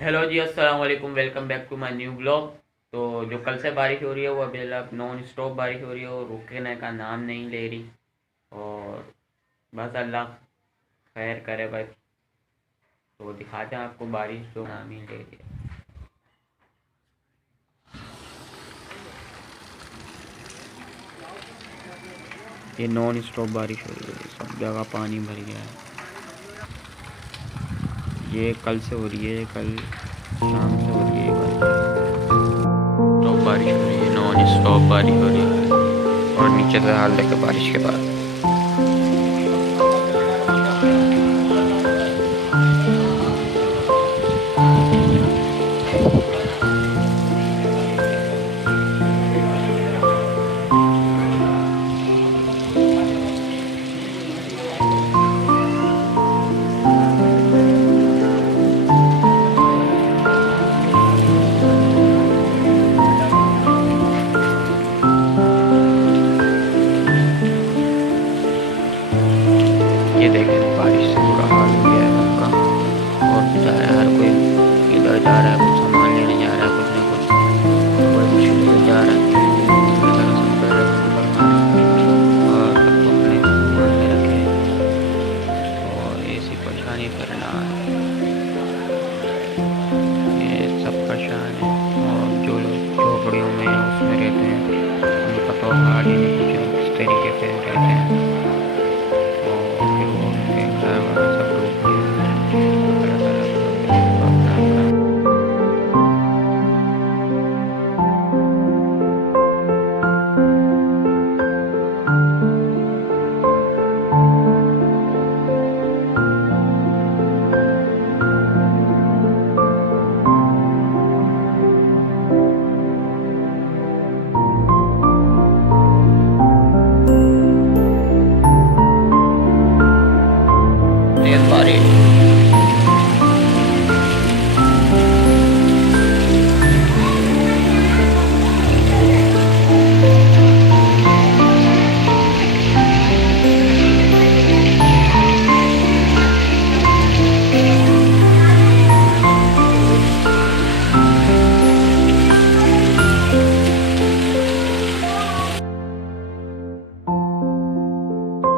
Hello ji, अस्सलाम वालेकुम। Welcome back to my new blog. तो जो कल से बारिश हो रही है वो अभी तक नॉन स्टॉप बारिश हो रही है और रुकने का नाम नहीं ले रही। और बस अल्लाह खैर करे भाई। तो दिखाते हैं आपको बारिश जो नाम ही ले रही है। ये नॉन स्टॉप बारिश हो रही है, सब जगह पानी भर गया है। ये कल से हो रही है, कल शाम से हो रही है बारिश। स्टॉप बारिश हो रही है, नॉन स्टॉप बारिश हो रही है। और नीचे से हाल देखे बारिश के बाद। ये देखें, बारिश से बुरा हाल हो गया है सबका। और बेचारा हर कोई इधर जा रहा है, कुछ सामान लेने जा रहा है, कुछ ना कुछ बड़ी मुश्किल से जा रहा है। अल्लाह का शुक्र है, और सबको अपने ईमान में रखे। और ऐसी परेशानी फिर ना आए।